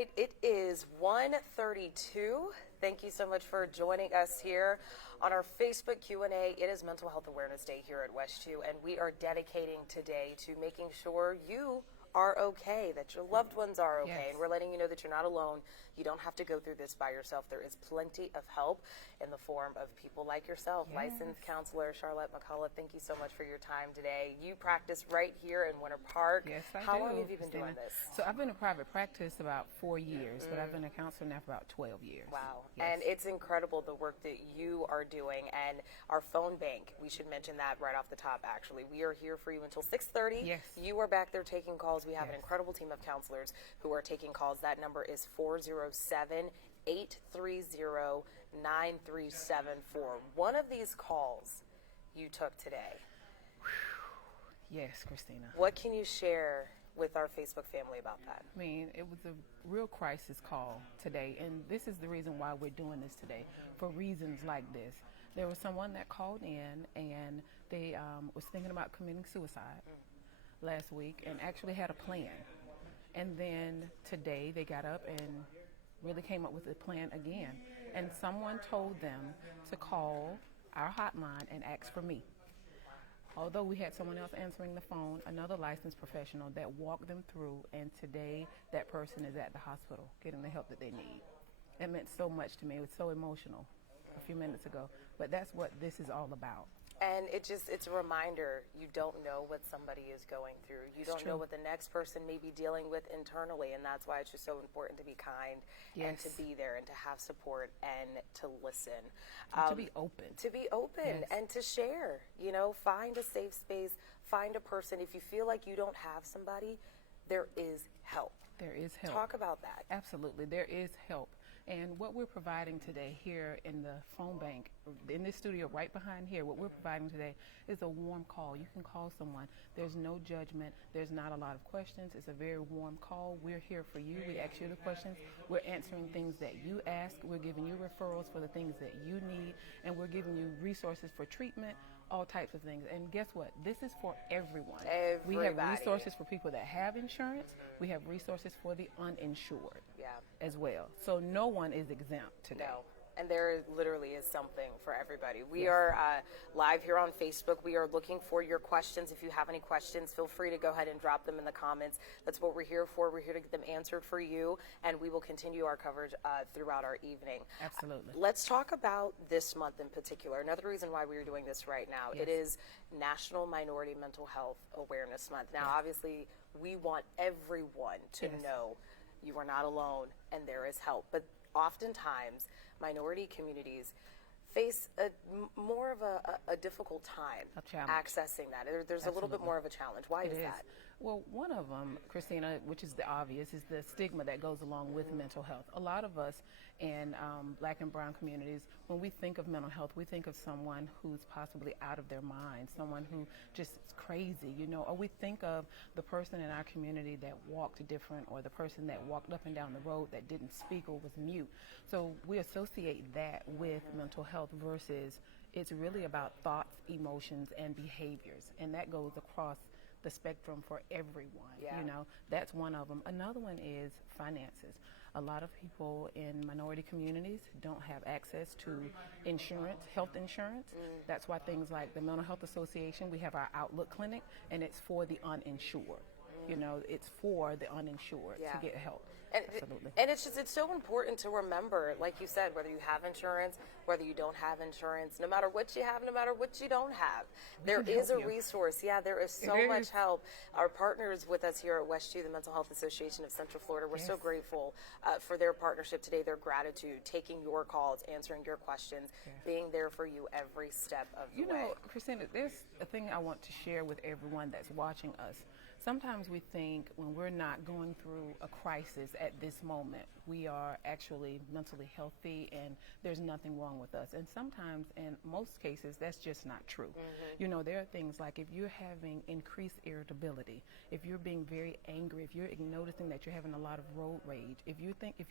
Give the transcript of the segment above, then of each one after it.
right, it is 1:32. Thank you so much for joining us here on our Facebook Q&A. It is Mental Health Awareness Day here at West 2, and we are dedicating today to making sure you are okay, that your loved ones are okay, Yes. and we're letting you know that you're not alone. You don't have to go through this by yourself. There is plenty of help in the form of people like yourself. Yes. Licensed counselor Cherlette McCullough, thank you so much for your time today. You practice right here in Winter Park. Yes, I How do, long have you been Christina. doing this? So I've been in private practice about 4 years, but I've been a counselor now for about 12 years. Wow. Yes. And it's incredible the work that you are doing. And our phone bank, we should mention that right off the top, actually. We are here for you until 6:30. Yes. You are back there taking calls. We have an Yes. incredible team of counselors who are taking calls. That number is 407-830-9374. One of these calls you took today. Yes, Christina. What can you share with our Facebook family about that? I mean, it was a real crisis call today, and this is the reason why we're doing this today, for reasons like this. There was someone that called in, and they was thinking about committing suicide last week and actually had a plan. And then today they got up and really came up with a plan again. And someone told them to call our hotline and ask for me. Although we had someone else answering the phone, another licensed professional that walked them through, and today that person is at the hospital getting the help that they need. It meant so much to me. It was so emotional a few minutes ago. But that's what this is all about. And it's a reminder, you don't know what somebody is going through. You don't know what the next person may be dealing with internally, and that's why it's just so important to be kind and to be there and to have support and to listen. To be open. To be open Yes. and to share. You know, find a safe space, find a person. If you feel like you don't have somebody, there is help. There is help. Talk about that. Absolutely, there is help. And what we're providing today here in the phone bank, in this studio right behind here, what we're providing today is a warm call. You can call someone. There's no judgment. There's not a lot of questions. It's a very warm call. We're here for you. We ask you the questions. We're answering things that you ask. We're giving you referrals for the things that you need. And we're giving you resources for treatment, all types of things. And guess what? This is for everyone. We have resources for people that have insurance. We have resources for the uninsured as well. So no one is exempt today. No. And there literally is something for everybody. We are live here on Facebook. We are looking for your questions. If you have any questions, feel free to go ahead and drop them in the comments. That's what we're here for. We're here to get them answered for you, and we will continue our coverage throughout our evening. Absolutely. Let's talk about this month in particular. Another reason why we are doing this right now. It is National Minority Mental Health Awareness Month. Now, obviously, we want everyone to know you are not alone and there is help. But oftentimes, minority communities face more of a difficult time accessing that. There's a little bit more of a challenge. Why is that? Well, one of them, Christina, which is the obvious, is the stigma that goes along with mental health. A lot of us in Black and brown communities, when we think of mental health, we think of someone who's possibly out of their mind, someone who just is crazy, you know, or we think of the person in our community that walked different, or the person that walked up and down the road that didn't speak or was mute. So we associate that with mental health versus it's really about thoughts, emotions, and behaviors. And that goes across the spectrum for everyone. You know, that's one of them. Another one is finances. A lot of people in minority communities don't have access to insurance, health insurance. That's why things like the Mental Health Association, we have our Outlook Clinic, and it's for the uninsured. You know, it's for the uninsured to get help. Absolutely. And it's so important to remember, like you said, whether you have insurance, whether you don't have insurance, no matter what you have, no matter what you don't have, there is a resource. Yeah, there is so much help. Our partners with us here at West 2, the Mental Health Association of Central Florida, we're so grateful for their partnership today, their gratitude, taking your calls, answering your questions, being there for you every step of the way. You know, Christina, there's a thing I want to share with everyone that's watching us. Sometimes we think when we're not going through a crisis at this moment, we are actually mentally healthy and there's nothing wrong with us. And sometimes, in most cases, that's just not true. You know, there are things like if you're having increased irritability, if you're being very angry, if you're noticing that you're having a lot of road rage, if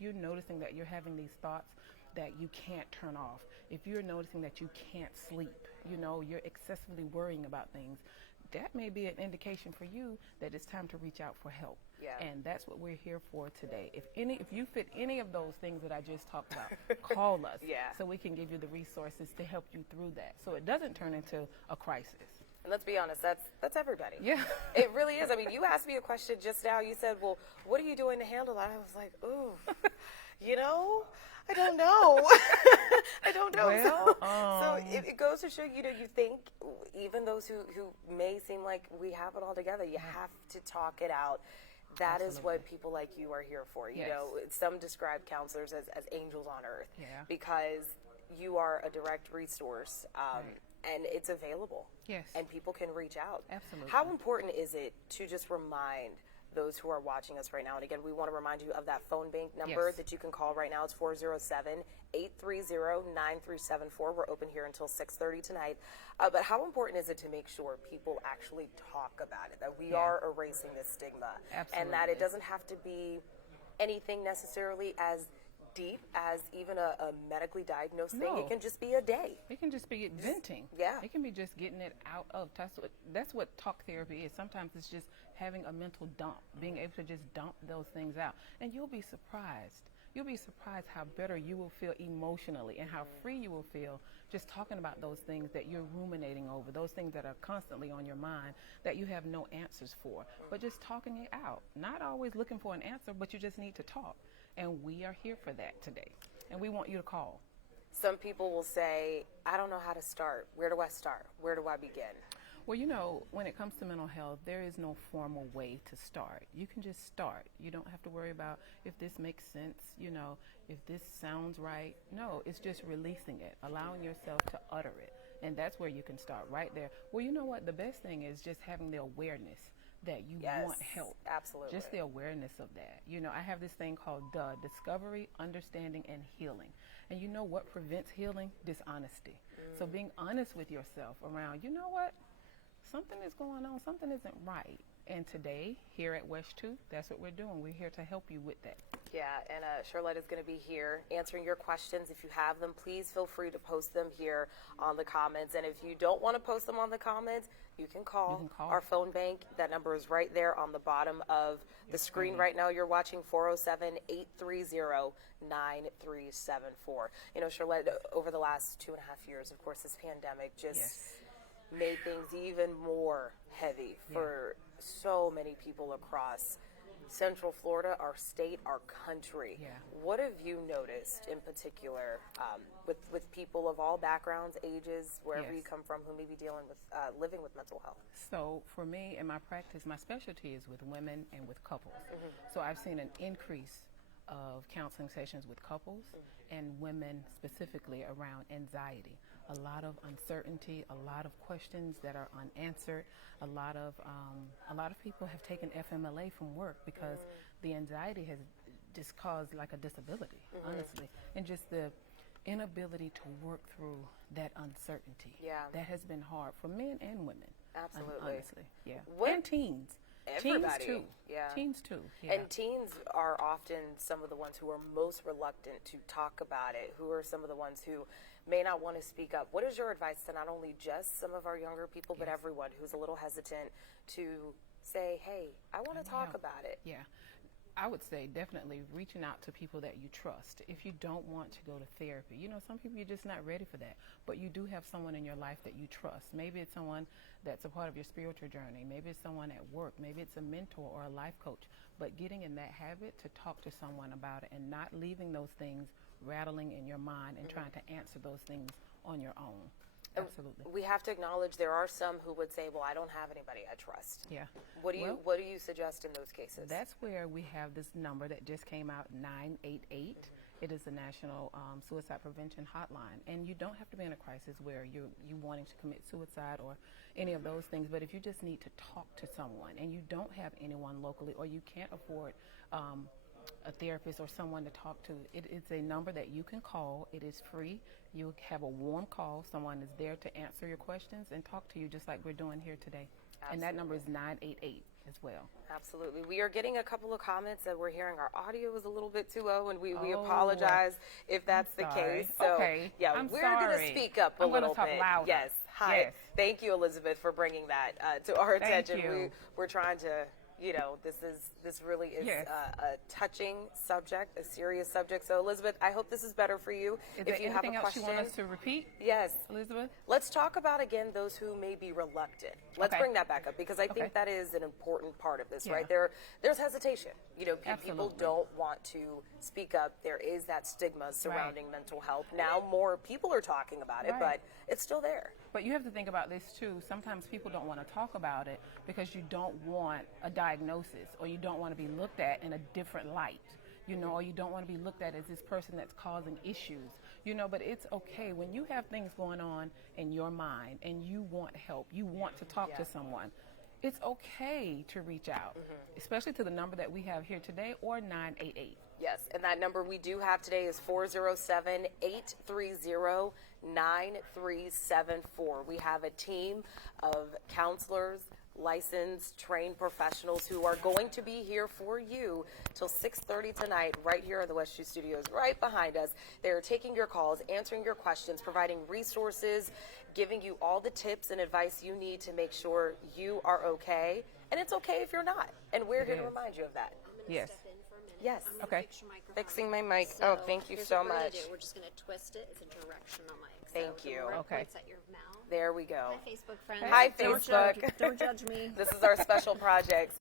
you're noticing that you're having these thoughts that you can't turn off, if you're noticing that you can't sleep, you know, you're excessively worrying about things, that may be an indication for you that it's time to reach out for help. Yeah. And that's what we're here for today. If you fit any of those things that I just talked about, call us so we can give you the resources to help you through that, so it doesn't turn into a crisis. And let's be honest, that's everybody. Yeah. It really is. I mean, you asked me a question just now. You said, well, what are you doing to handle that? I was like, ooh, I don't know. I don't know. Well, so it goes to show, you think even those who may seem like we have it all together, you have to talk it out. That is what people like you are here for. You know, some describe counselors as angels on earth because you are a direct resource. And it's available. Yes. And people can reach out. Absolutely. How important is it to just remind those who are watching us right now? And again, we want to remind you of that phone bank number that you can call right now. It's 407-830-9374. We're open here until 6:30 tonight. But how important is it to make sure people actually talk about it, that we are erasing this stigma? Absolutely. And that it doesn't have to be anything necessarily as deep as even a medically diagnosed thing. It can just be a day. It can just be venting. Yeah. It can be just getting it out of. That's what talk therapy is. Sometimes it's just having a mental dump, being able to just dump those things out. And you'll be surprised. You'll be surprised how better you will feel emotionally and how free you will feel just talking about those things that you're ruminating over, those things that are constantly on your mind that you have no answers for, but just talking it out. Not always looking for an answer, but you just need to talk. And we are here for that today. And we want you to call. Some people will say, I don't know how to start. Where do I start? Where do I begin? Well, when it comes to mental health, there is no formal way to start. You can just start. You don't have to worry about if this makes sense, if this sounds right. No, it's just releasing it, allowing yourself to utter it. And that's where you can start, right there. Well, you know what? The best thing is just having the awareness that you want help. Absolutely. Just the awareness of that. I have this thing called discovery, understanding, and healing. And you know what prevents healing? Dishonesty. So being honest with yourself around, you know what? Something is going on. Something isn't right. And today, here at West 2, that's what we're doing. We're here to help you with that. Yeah, and Cherlette is going to be here answering your questions. If you have them, please feel free to post them here on the comments. And if you don't want to post them on the comments, you can call our phone bank. That number is right there on the bottom of the screen right now. You're watching 407-830-9374. Cherlette, over the last 2.5 years, of course, this pandemic just made things even more heavy for so many people across Central Florida, our state, our country. What have you noticed in particular with people of all backgrounds, ages, wherever you come from, who may be dealing with living with mental health? So for me, in my practice, my specialty is with women and with couples. So I've seen an increase of counseling sessions with couples and women specifically around anxiety. A lot of uncertainty, a lot of questions that are unanswered. A lot of people have taken FMLA from work because the anxiety has just caused like a disability, honestly, and just the inability to work through that uncertainty. That has been hard for men and women. Absolutely. Honestly, and teens. Everybody. Teens too. Teens too. And teens are often some of the ones who are most reluctant to talk about it, who are some of the ones who may not want to speak up. What is your advice to not only just some of our younger people, but everyone who's a little hesitant to say, hey, I want to talk about it? I would say definitely reaching out to people that you trust. If you don't want to go to therapy, some people you're just not ready for that, but you do have someone in your life that you trust. Maybe it's someone that's a part of your spiritual journey. Maybe it's someone at work. Maybe it's a mentor or a life coach. But getting in that habit to talk to someone about it and not leaving those things rattling in your mind and trying to answer those things on your own. Absolutely. We have to acknowledge there are some who would say, well, I don't have anybody I trust. What do you suggest in those cases? That's where we have this number that just came out, 988. It is the National Suicide Prevention Hotline. And you don't have to be in a crisis where you wanting to commit suicide or any of those things. But if you just need to talk to someone and you don't have anyone locally or you can't afford a therapist or someone to talk to, it's a number that you can call. It is free. You have a warm call. Someone is there to answer your questions and talk to you just like we're doing here today. Absolutely. And that number is 988 as well. Absolutely. We are getting a couple of comments that we're hearing our audio is a little bit too low, and we apologize if that's the case. So, okay. we're going to speak up a little bit. Louder. Yes. Hi. Yes. Thank you, Elizabeth, for bringing that to our Thank attention. you. We're trying to, this really is Yes. a touching subject, a serious subject. So, Elizabeth, I hope this is better for you. Is If there you have anything a else you question, want us to repeat, yes. Elizabeth? Let's talk about, again, those who may be reluctant. Let's Okay. bring that back up because I think Okay. that is an important part of this, Yeah. right? There's hesitation. People Absolutely. don't want to speak up. There is that stigma surrounding mental health. Now more people are talking about it, Right. but it's still there. But you have to think about this too. Sometimes people don't want to talk about it because you don't want a diagnosis, or you don't want to be looked at in a different light, or you don't want to be looked at as this person that's causing issues, but it's okay when you have things going on in your mind and you want help, you want to talk to someone. It's okay to reach out, especially to the number that we have here today, or 988. Yes, and that number we do have today is 407-830-9374. We have a team of counselors, licensed, trained professionals who are going to be here for you till 6:30 tonight, right here in the West Shoe Studios, right behind us. They're taking your calls, answering your questions, providing resources, giving you all the tips and advice you need to make sure you are okay. And it's okay if you're not. And we're here to remind you of that. Yes. Yes. I'm gonna Okay. fix your microphone. Fixing my mic. So Thank you here's so what we're gonna much. do. We're just going to twist it. It's a directional mic. Thank So you. the red Okay. points at your mouth. There we go. Hi, Facebook friends. Hi, Don't Facebook. judge- Don't judge me. This is our special project.